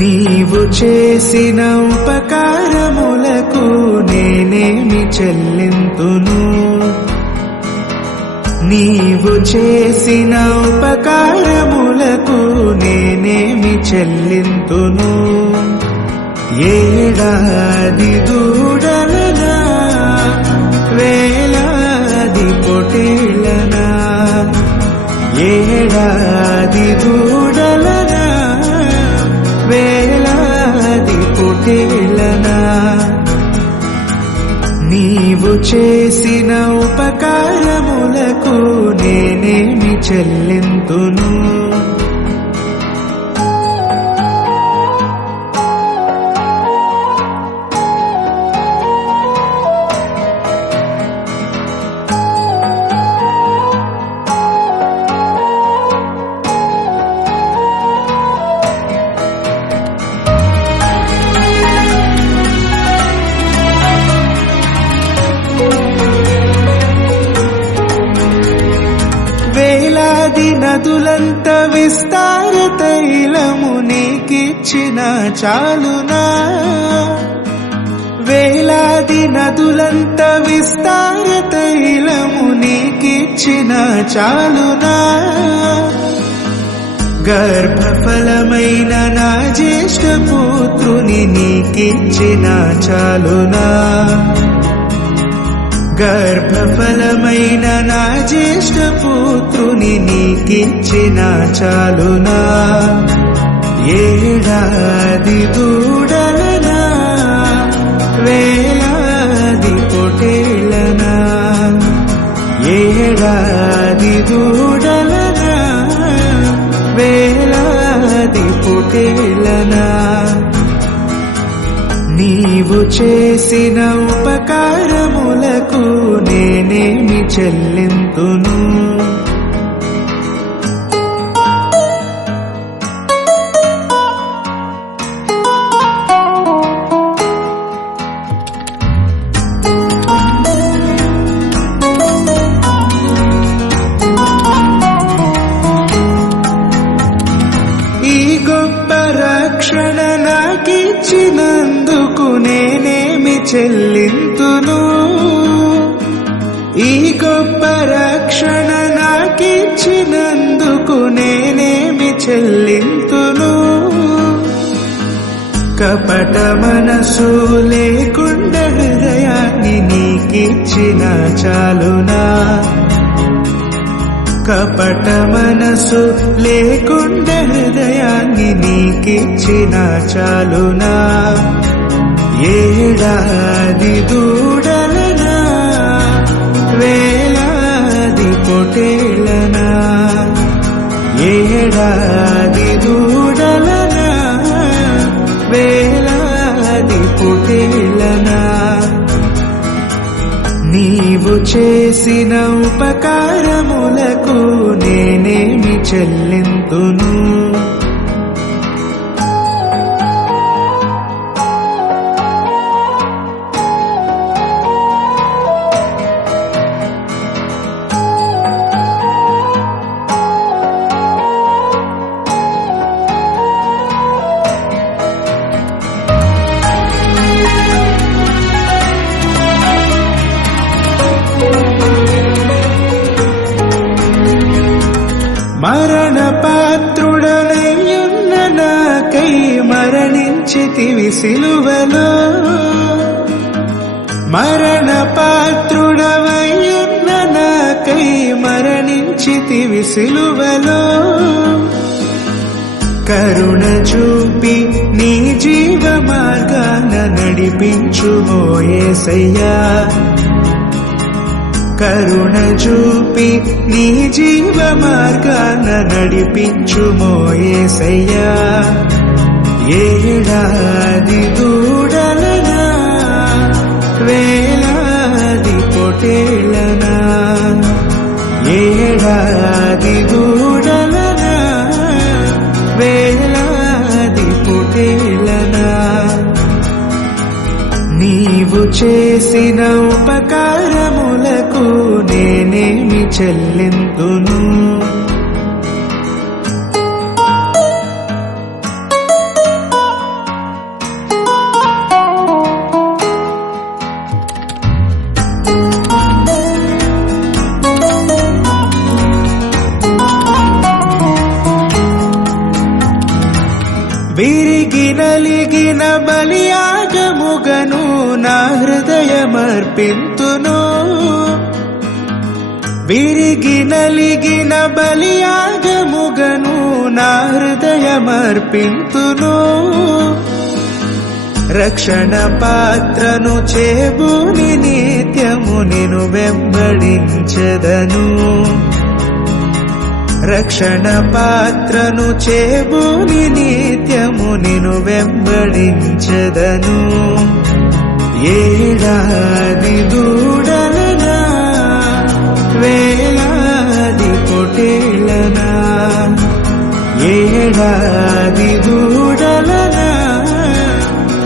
నీవు చేసిన ఉపకారములకు నేనేమి చెల్లింతును? నీవు చేసిన ఉపకారములకు నేనేమి చెల్లింతును? ఏడాది దూడలనా, వేలాది పొటేళ్లనా, ఏడాది దూడలనా, వేలాది పొటేళ్లనా, నీవు చేసిన ఉపకారములకు నేనేమి చెల్లింతును? వేలాది నదులంత విస్తార తైలము నీకిచ్చిన చాలునా? వేలాది నదులంత విస్తార తైలము నీకిచ్చిన చాలునా? గర్భఫలమైన నా జ్యేష్ఠ పుత్రుని నీకిచ్చిన చాలునా? గర్భఫలమైన నా జ్యేష్ఠ పుత్రుని నీకిచ్చిన చాలునా? ఏడాది దూడలనా, వేలాది పొటేళ్లనా, ఏడాది దూడలనా, వేలాది పొటేళ్లనా, నీవు చేసిన ఉపకారములకు నేనేమి చెల్లింతును? ఈ గొప్ప రక్షణ నాకిచ్చినందుకు నేనేమి చెల్లింతును? ఈ గొప్ప రక్షణ నాకిచ్చినందుకు నేనేమి చెల్లింతును? కపట మనసు లేకుండా హృదయాన్ని నీకిచ్చిన చాలునా? కపట మనసు లేకుండా హృదయాన్ని నీకిచ్చిన చాలునా? ఏడాది దూడలనా, వేలాది పొటేళ్లనా, ఏడాది దూడలనా, వేలాది పొటేళ్లనా, నీవు చేసిన ఉపకారములకు నేనేమి చెల్లింతును? మరణ పాత్రుడనయ్యున్న నాకై మరణించితివి సిలువలో, మరణ పాత్రుడవయ్యున్న నాకై మరణించితివి సిలువలో, కరుణ చూపి నీ జీవ మార్గాన నడిపించుమో యేసయ్యా, కరుణ చూపి నీ జీవ మార్గాన నడిపించుమో యేసయ్యా, ఏడాది దూడలనా, వేలాది పొటేళ్లనా, ఏడాది దూడలనా, వేలాది పొటేళ్లనా, నీవు చేసిన ఉపకారములకు నేనేమి చెల్లింతును? విరిగి నలిగిన బలియాగముగను నా హృదయమర్పింతును విరిగి నలిగిన బలియాగముగను నా హృదయమర్పింతును రక్షణ పాత్రను చేబూని నిత్యము నిన్ను వెంబడించెదను రక్షణ పాత్రను చేబూని నిత్యము నిన్ను వెంబడించెదను ఏడాది దూడలనా వేలాది పొటేలనా ఏడాది దూడలనా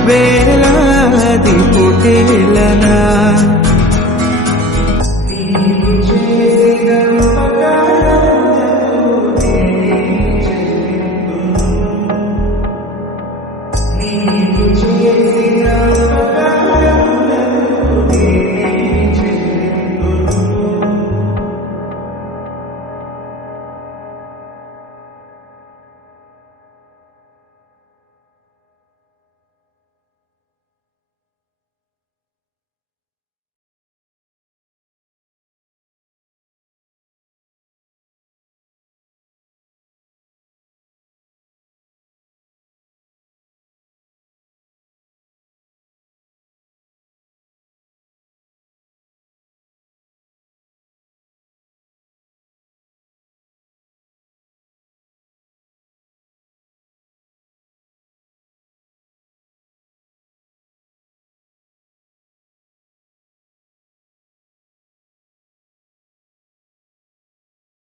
వేలాది పొటేలనా